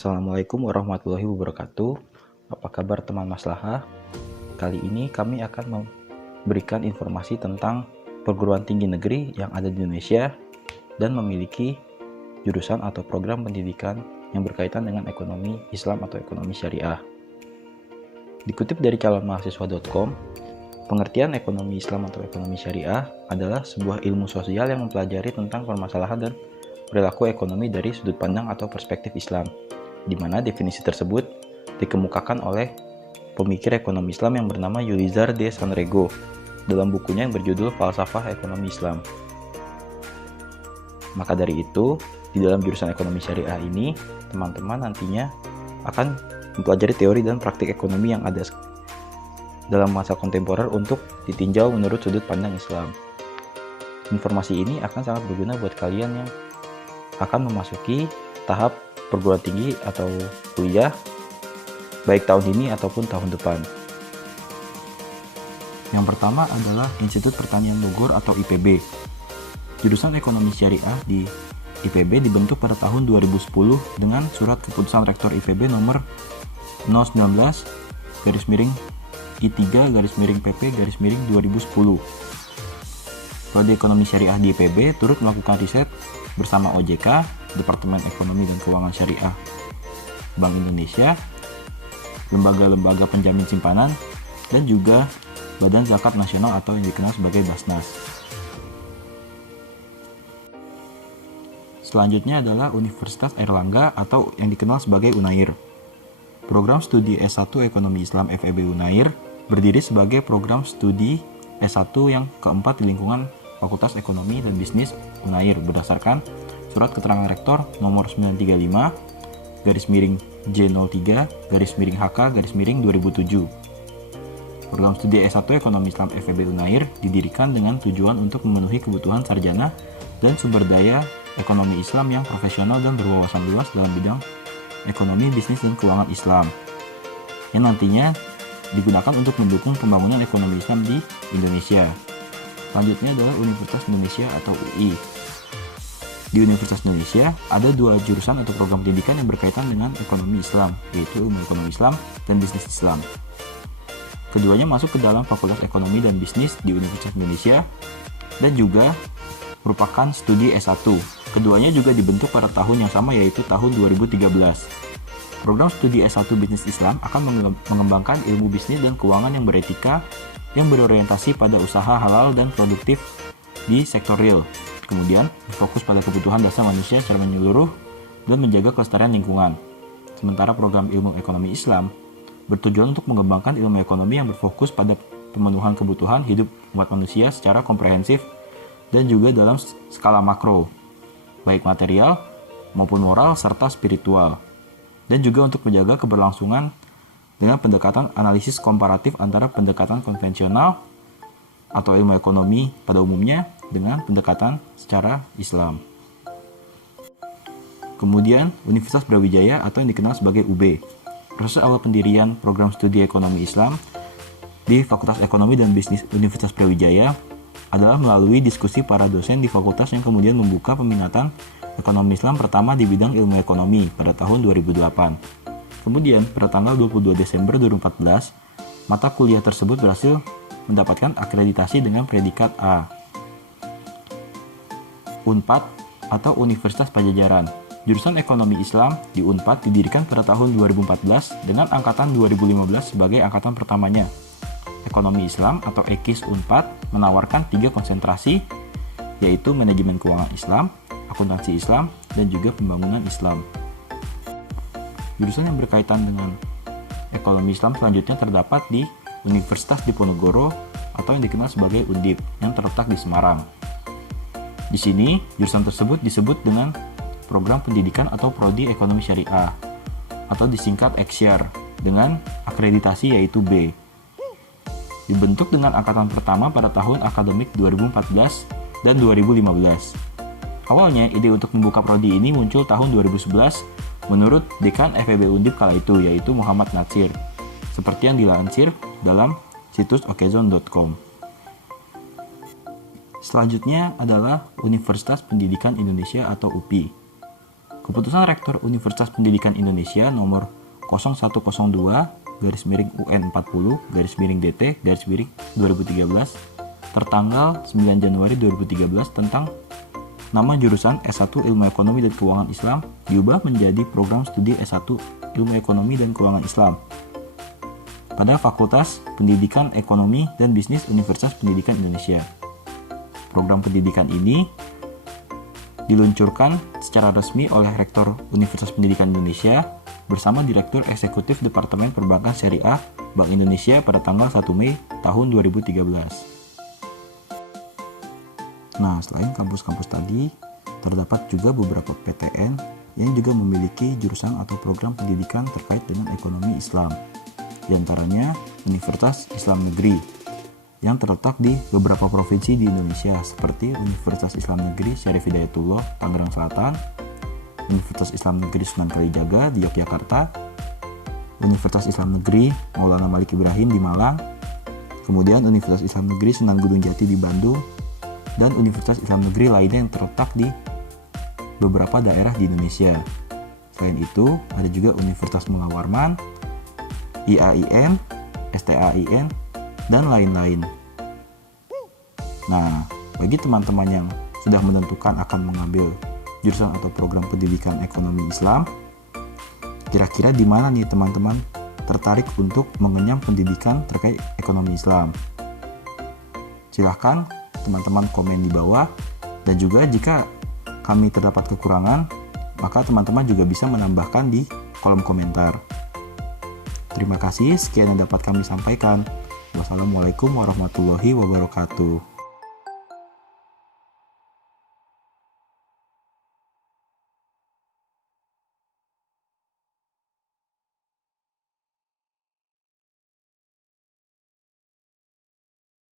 Assalamualaikum warahmatullahi wabarakatuh. Apa kabar teman maslahah? Kali ini kami akan memberikan informasi tentang perguruan tinggi negeri yang ada di Indonesia dan memiliki jurusan atau program pendidikan yang berkaitan dengan ekonomi Islam atau ekonomi syariah. Dikutip dari calonmahasiswa.com, pengertian ekonomi Islam atau ekonomi syariah adalah sebuah ilmu sosial yang mempelajari tentang permasalahan dan perilaku ekonomi dari sudut pandang atau perspektif Islam, di mana definisi tersebut dikemukakan oleh pemikir ekonomi Islam yang bernama Yulizar de Sanrego dalam bukunya yang berjudul Falsafah Ekonomi Islam. Maka dari itu, di dalam jurusan ekonomi syariah ini, teman-teman nantinya akan mempelajari teori dan praktik ekonomi yang ada dalam masa kontemporer untuk ditinjau menurut sudut pandang Islam. Informasi ini akan sangat berguna buat kalian yang akan memasuki tahap perguruan tinggi atau kuliah, baik tahun ini ataupun tahun depan. Yang pertama adalah Institut Pertanian Bogor atau IPB. Jurusan Ekonomi Syariah di IPB dibentuk pada tahun 2010 dengan Surat Keputusan Rektor IPB nomor 019-I3-PP-2010. Prodi Ekonomi Syariah di IPB turut melakukan riset bersama OJK, Departemen Ekonomi dan Keuangan Syariah, Bank Indonesia, lembaga-lembaga penjamin simpanan, dan juga Badan Zakat Nasional atau yang dikenal sebagai Basnas. Selanjutnya adalah Universitas Airlangga atau yang dikenal sebagai UNAIR. Program studi S1 Ekonomi Islam FEB UNAIR berdiri sebagai program studi S1 yang keempat di lingkungan Fakultas Ekonomi dan Bisnis UNAIR berdasarkan Surat Keterangan Rektor nomor 935-J03-HK-2007. Program studi S1 Ekonomi Islam FEB UNAIR didirikan dengan tujuan untuk memenuhi kebutuhan sarjana dan sumber daya ekonomi Islam yang profesional dan berwawasan luas dalam bidang ekonomi, bisnis, dan keuangan Islam, yang nantinya digunakan untuk mendukung pembangunan ekonomi Islam di Indonesia. Selanjutnya adalah Universitas Indonesia atau UI. Di Universitas Indonesia ada dua jurusan atau program pendidikan yang berkaitan dengan ekonomi Islam, yaitu ilmu ekonomi Islam dan bisnis Islam. Keduanya masuk ke dalam Fakultas Ekonomi dan Bisnis di Universitas Indonesia dan juga merupakan studi S1. Keduanya juga dibentuk pada tahun yang sama, yaitu tahun 2013. Program studi S1 Bisnis Islam akan mengembangkan ilmu bisnis dan keuangan yang beretika, yang berorientasi pada usaha halal dan produktif di sektor real. Kemudian berfokus pada kebutuhan dasar manusia secara menyeluruh dan menjaga kelestarian lingkungan. Sementara program ilmu ekonomi Islam bertujuan untuk mengembangkan ilmu ekonomi yang berfokus pada pemenuhan kebutuhan hidup umat manusia secara komprehensif dan juga dalam skala makro, baik material maupun moral serta spiritual, dan juga untuk menjaga keberlangsungan dengan pendekatan analisis komparatif antara pendekatan konvensional atau ilmu ekonomi pada umumnya dengan pendekatan secara Islam. Kemudian Universitas Brawijaya atau yang dikenal sebagai UB. Proses awal pendirian program studi ekonomi Islam di Fakultas Ekonomi dan Bisnis Universitas Brawijaya adalah melalui diskusi para dosen di fakultas yang kemudian membuka peminatan ekonomi Islam pertama di bidang ilmu ekonomi pada tahun 2008. Kemudian pada tanggal 22 Desember 2014, mata kuliah tersebut berhasil mendapatkan akreditasi dengan predikat A. UNPAD atau Universitas Pajajaran. Jurusan Ekonomi Islam di UNPAD didirikan pada tahun 2014 dengan angkatan 2015 sebagai angkatan pertamanya. Ekonomi Islam atau EKIS UNPAD menawarkan 3 konsentrasi, yaitu manajemen keuangan Islam, akuntansi Islam, dan juga pembangunan Islam. Jurusan yang berkaitan dengan ekonomi Islam selanjutnya terdapat di Universitas Diponegoro atau yang dikenal sebagai UNDIP yang terletak di Semarang. Di sini, jurusan tersebut disebut dengan Program Pendidikan atau Prodi Ekonomi Syariah atau disingkat EKSYAR dengan akreditasi yaitu B. Dibentuk dengan angkatan pertama pada tahun akademik 2014 dan 2015. Awalnya, ide untuk membuka prodi ini muncul tahun 2011 menurut Dekan FEB Undip kala itu, yaitu Muhammad Natsir, seperti yang dilansir dalam situs okezon.com. Selanjutnya adalah Universitas Pendidikan Indonesia atau UPI. Keputusan Rektor Universitas Pendidikan Indonesia nomor 0102/UN40/DT/2013 tertanggal 9 Januari 2013 tentang nama jurusan S1 Ilmu Ekonomi dan Keuangan Islam diubah menjadi Program Studi S1 Ilmu Ekonomi dan Keuangan Islam pada Fakultas Pendidikan Ekonomi dan Bisnis Universitas Pendidikan Indonesia. Program pendidikan ini diluncurkan secara resmi oleh Rektor Universitas Pendidikan Indonesia bersama Direktur Eksekutif Departemen Perbankan Syariah Bank Indonesia pada tanggal 1 Mei tahun 2013. Nah, selain kampus-kampus tadi, terdapat juga beberapa PTN yang juga memiliki jurusan atau program pendidikan terkait dengan ekonomi Islam. Di antaranya Universitas Islam Negeri yang terletak di beberapa provinsi di Indonesia seperti Universitas Islam Negeri Syarif Hidayatullah Tangerang Selatan, Universitas Islam Negeri Sunan Kalijaga di Yogyakarta, Universitas Islam Negeri Maulana Malik Ibrahim di Malang, kemudian Universitas Islam Negeri Sunan Gunung Jati di Bandung, dan Universitas Islam Negeri lainnya yang terletak di beberapa daerah di Indonesia. Selain itu, ada juga Universitas Mula Warman, IAIN, STAIN, dan lain-lain. Nah, bagi teman-teman yang sudah menentukan akan mengambil jurusan atau program pendidikan ekonomi Islam, kira-kira di mana nih teman-teman tertarik untuk mengenyam pendidikan terkait ekonomi Islam? Silahkan teman-teman komen di bawah, dan juga jika kami terdapat kekurangan, maka teman-teman juga bisa menambahkan di kolom komentar. Terima kasih, sekian yang dapat kami sampaikan. Wassalamualaikum warahmatullahi wabarakatuh.